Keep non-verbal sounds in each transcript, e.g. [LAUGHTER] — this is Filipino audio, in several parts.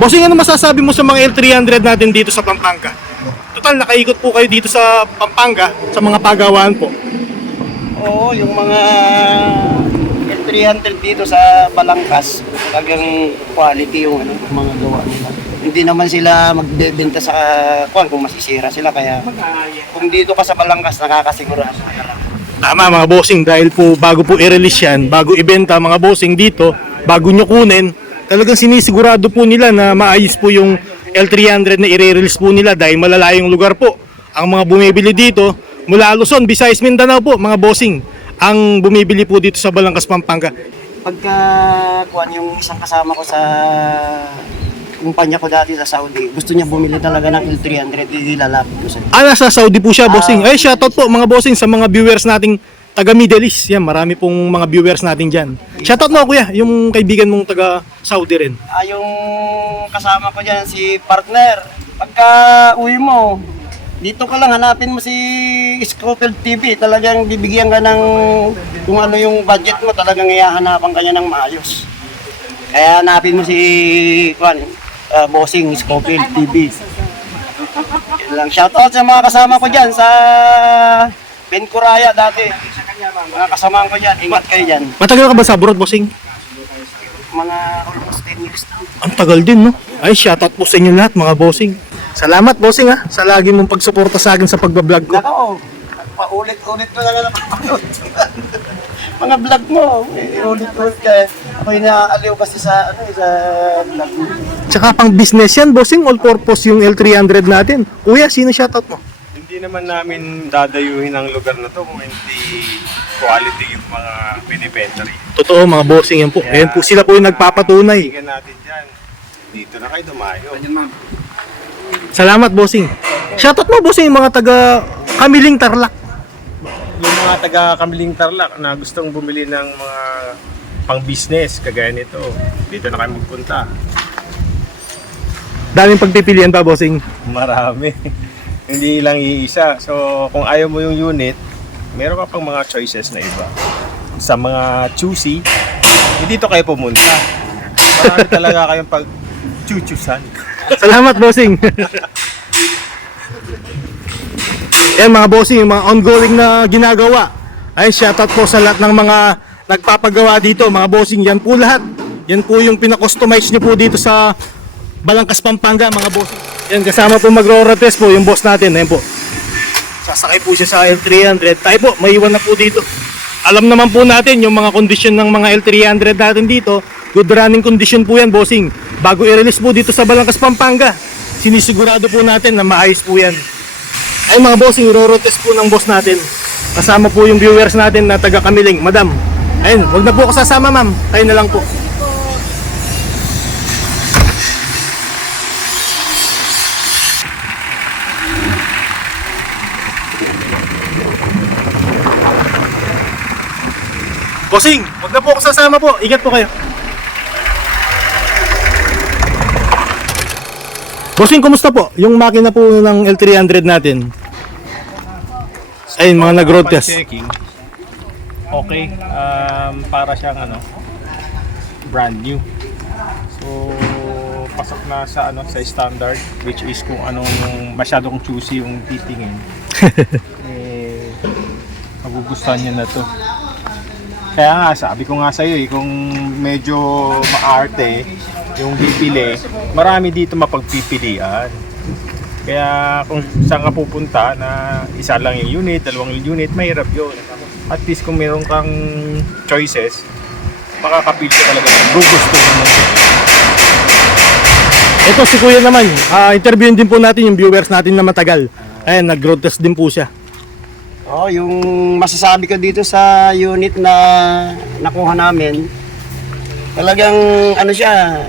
Bossing, ano masasabi mo sa mga L300 natin dito sa Pampanga? Total, nakaikot po kayo dito sa Pampanga sa mga pagawaan po. Oo, yung mga L300 dito sa Balangkas, talagang quality yung ano, mga gawa nila. Hindi naman sila magbebenta sa kwan kung masisira sila kaya kung dito ka sa Balangkas nakakasigurado ka lang. Tama mga bossing, dahil po bago po i-release yan, bago ibenta mga bossing dito, bago nyo kunin, talagang sinisigurado po nila na maayos po yung L300 na i-release po nila dahil malalayong lugar po. Ang mga bumibili dito, mula Luzon, Visayas, Mindanao po, mga bossing, ang bumibili po dito sa Balangkas, Pampanga. Pagka kwan yung isang kasama ko sa kumpanya ko dati sa Saudi, gusto niya bumili talaga ng L300, ilalapit ko sa Ah, nasa Saudi po siya, bossing. Ay, shoutout po mga bossing sa mga viewers nating taga Middle East. Yan, marami pong mga viewers natin dyan. Shoutout mo kuya, yung kaibigan mong taga Saudi rin. Ah, yung kasama ko dyan, si partner. Pagka uwi mo, dito ka lang hanapin mo si Scofield TV. Talagang bibigyan ka ng kung ano yung budget mo, talagang ihahanapan ka niya ng maayos. Kaya hanapin mo si Kwan, ah, Bossing Scofield TV. Yun lang. Shoutout sa mga kasama ko dyan sa Ben Kuraya dati. Mga kasama ko dyan, ingat kayo dyan. Matagal ka ba sa abroad, bossing? Mga almost 10 years na. Ang tagal din, no? Ay, shoutout po sa inyo lahat, mga bossing. Salamat, bossing, ha, sa lagi mong pagsuporta sa akin sa pagbablog ko. Nako, paulit-ulit na nga napapanood. [LAUGHS] Mga vlog mo, eh, ulit-ulit ka. Ako'y naaaliw kasi sa, ano, eh, sa vlog mo. Tsaka pang business yan, bossing, all purpose yung L300 natin. Kuya, sino shoutout mo? Hindi naman namin dadayuhin ang lugar na to kung hindi quality yung mga binibenta rin. Totoo, mga bossing yan po. Ayan po, sila po yung nagpapatunay. Tingnan natin dyan. Dito na kayo dumayo. Salamat, bossing. Shoutout mo, bossing, yung mga taga Kamiling Tarlac. Yung mga taga Kamiling Tarlac na gustong bumili ng mga pang business kagaya nito, dito na kayo magpunta. Daming pagpipilian pa, bossing. Marami. Hindi lang iisa. So, kung ayaw mo yung unit, meron ka pang mga choices na iba. Sa mga choosy, hindi dito kayo pumunta. Marami [LAUGHS] talaga kayong pag chuchusan. Salamat, bossing. Yan mga bossing, yung mga ongoing na ginagawa. Ay, shoutout po sa lahat ng mga nagpapagawa dito, mga bossing. Yan po lahat. Yan po yung pinakustomize nyo po dito sa Balangkas, Pampanga, mga bossing. Yan, kasama po magro-rotes po yung boss natin. Yan po. Sasakay po siya sa L300. Tayo po, maiwan na po dito. Alam naman po natin yung mga kondisyon ng mga L300 natin dito. Good running condition po yan, bossing. Bago i-release po dito sa Balangkas, Pampanga. Sinisigurado po natin na maayos po yan. Ay mga bossing, iro-rotes po ng boss natin. Kasama po yung viewers natin na taga Kamiling. Madam, ayun, wag na po ako sasama ma'am. Tayo na lang po. Bossing, wag na po ako sasama po. Ingat po kayo. Bossing, kumusta po? Yung makina po ng L300 natin. Ayun, mga nag-road test. Checking. Okay. Um, para siyang ano, brand new. So, pasok na sa ano sa standard which is kung anong masyadong choosy yung titingin. [LAUGHS] eh, magugustuhan niya na to. Kaya nga, sabi ko nga sa'yo eh, kung medyo maarte yung bibili, marami dito mapagpipilian. Kaya kung saan ka pupunta na isa lang yung unit, dalawang unit, mahirap yun. At least kung meron kang choices, makakapili ka talaga ng gugustuhin mo. Ito si Kuya naman, ah interviewin din po natin yung viewers natin na matagal. Ayan, nag-road test din po siya. Oh, yung masasabi ko dito sa unit na nakuha namin, talagang ano siya,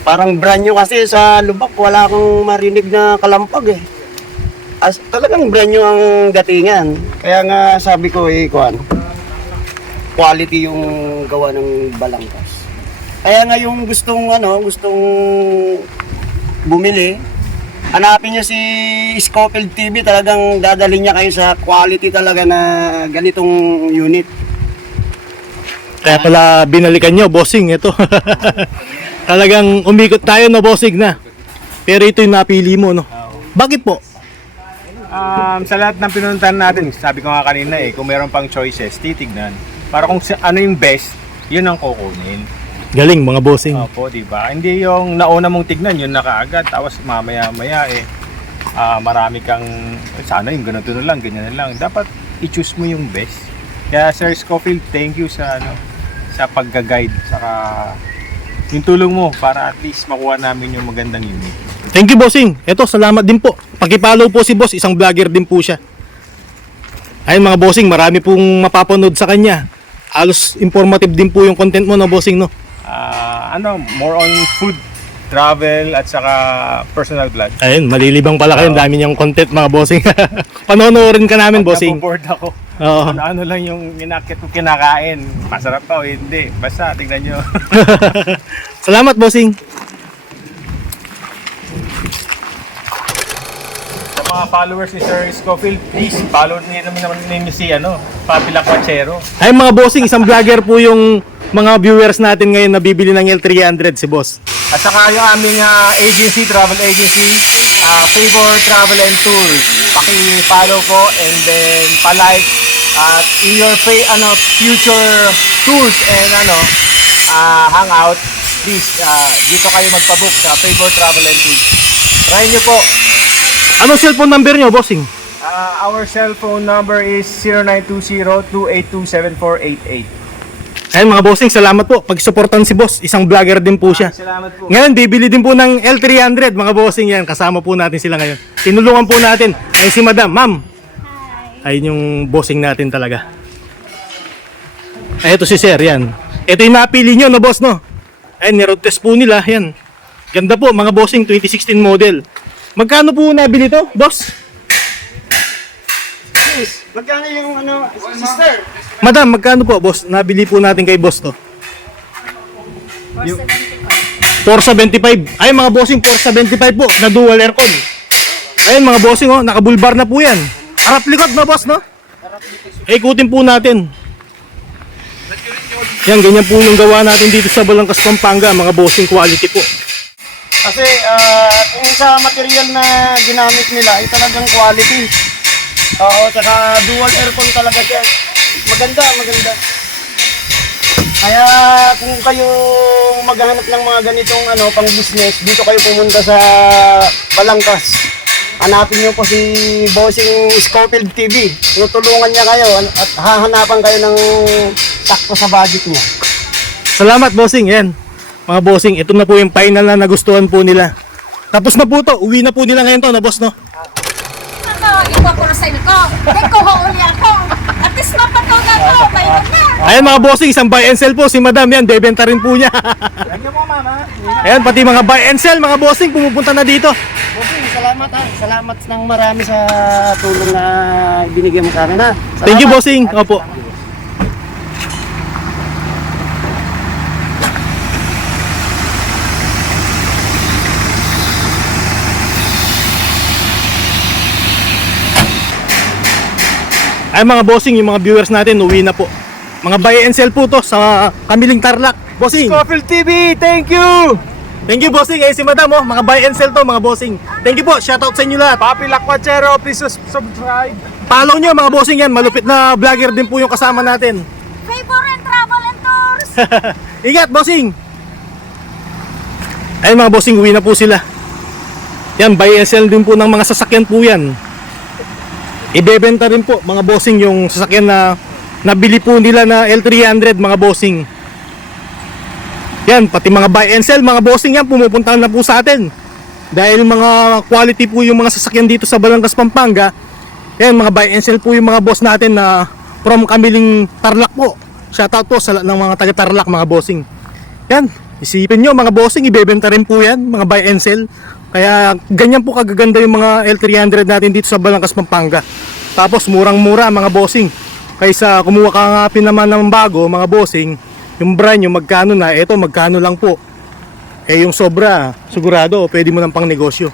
parang brand new kasi sa lubak wala akong marinig na kalampag eh. As, talagang brand new ang datingan. Kaya nga sabi ko eh, kuan, quality yung gawa ng balangkas. Kaya nga yung gustong ano, gustong bumili, hanapin niyo si Scofield TV, talagang dadalhin niya kayo sa quality talaga na ganitong unit. Kaya pala binalikan nyo, bossing. Ito. [LAUGHS] Talagang umikot tayo no, bossing na. Pero ito yung napili mo, no? Bakit po? Um, sa lahat ng pinuntahan natin, sabi ko nga kanina eh, kung meron pang choices, titignan. Para kung ano yung best, yun ang kukunin. Galing, mga bossing. Opo, di ba? Hindi yung nauna mong tignan, yun na kaagad. Tapos mamaya-maya eh, ah, marami kang, sana yung ganito na lang, ganyan na lang. Dapat i-choose mo yung best. Kaya Sir Scofield, thank you sa ano, sa pagga-guide, saka yung tulong mo para at least makuha namin yung magandang unit. Thank you, bossing. Ito, salamat din po. Pakipollow po si boss, isang vlogger din po siya. Ayun mga bossing, marami pong mapapanood sa kanya. Halos informative din po yung content mo na bossing, no? Ah, ano, more on food, travel, at saka personal vlog. Ayun, malilibang pala kayo. Ang dami niyang content mga bossing. [LAUGHS] Panonoodin ka namin, bossing. Naboboard ako. Oo. Ano-ano lang yung inakit ko kinakain. Masarap pa o hindi. Basta, tingnan nyo. [LAUGHS] Salamat, bossing. Sa mga followers ni Sir Scofield, please follow niyo naman naman ninyo si ano, Papi Lakwachero. Ay mga bossing, isang vlogger po yung mga viewers natin ngayon na bibili ng L300 si boss. At saka yung aming ah, agency, travel agency, ah, Favor Travel and Tours. Paki-follow po and then pa-like at in your pay, ano, future tours and ano, ah, hangout, please, ah, dito kayo magpabook sa Favor Travel and Tours. Try nyo po. Anong cellphone number niyo, bossing? Ah, our cellphone number is 0920-282-7488. Ayun mga bossing, salamat po. Pag-supportan si boss, isang vlogger din po siya. Salamat po. Ngayon, bibili din po ng L300, mga bossing yan. Kasama po natin sila ngayon. Tinulungan po natin. Ayun si madam, ma'am. Ayun yung bossing natin talaga. Ay, ito si sir, yan. Ito yung napili nyo, no boss, no? Ayun, niroad test po nila, yan. Ganda po, mga bossing, 2016 model. Magkano po nabili to, boss? Please, magkano yung ano, sister? Madam, magkano po, boss? Nabili po natin kay boss to. 475. Ay mga bossing, 475 po na dual aircon. Ayun mga bossing oh, nakabulbar na po yan. Harap likod na boss no? Eh, ikutin po natin. Yan, ganyan po yung gawa natin dito sa Balangkas, Pampanga, mga bossing quality po. Kasi ah, kung sa material na ginamit nila ay talagang quality. Oo, tsaka dual aircon talaga siya. Maganda, maganda. Kaya kung kayo maghanap ng mga ganitong ano pang business, dito kayo pumunta sa Balangkas. Hanapin niyo po si Bossing Scofield TV. Tutulungan niya kayo at hahanapan kayo ng sakto sa budget niya. Salamat bossing, yan. Mga bossing, ito na po yung final na nagustuhan po nila. Tapos na po to, uwi na po nila ngayon to na boss no? Ipaporosin ko. Hindi ko uli ako. At least mapataw na to. Mayroon na. Ayan mga bossing, isang buy and sell po si Madam yan, bebenta rin po niya. Ayan, pati mga buy and sell, mga bossing, pumupunta na dito. Okay, salamat ha. Salamat ng marami sa tulong na binigay mo sa akin ha. Salamat. Thank you, bossing. Opo. Ay mga bossing, yung mga viewers natin, uwi na po. Mga buy and sell po to sa Kamiling Tarlac. Bossing! Scofield TV, thank you! Thank you, bossing. Ayun si madam, oh. Mga buy and sell to, mga bossing. Thank you po. Shoutout sa inyo lahat. Papi Lakwachero, please subscribe. Follow nyo, mga bossing yan. Malupit na vlogger din po yung kasama natin. Favor and travel and tours. [LAUGHS] Ingat, bossing! Ayun mga bossing, uwi na po sila. Yan, buy and sell din po ng mga sasakyan po yan. Ibebenta rin po, mga bossing, yung sasakyan na nabili po nila na L300, mga bossing. Yan, pati mga buy and sell, mga bossing yan, pumupunta na po sa atin. Dahil mga quality po yung mga sasakyan dito sa Balangkas, Pampanga. Yan, mga buy and sell po yung mga boss natin na from Kamiling Tarlac po. Shoutout po sa ng mga taga Tarlac, mga bossing. Yan, isipin nyo mga bossing, ibebenta rin po yan, mga buy and sell. Kaya ganyan po kagaganda yung mga L300 natin dito sa Balangkas, Pampanga. Tapos murang-mura mga bossing. Kaysa kumuha ka nga naman ng bago, mga bossing, yung brand yung magkano na, eto magkano lang po. Eh yung sobra, sigurado, pwede mo ng pang negosyo.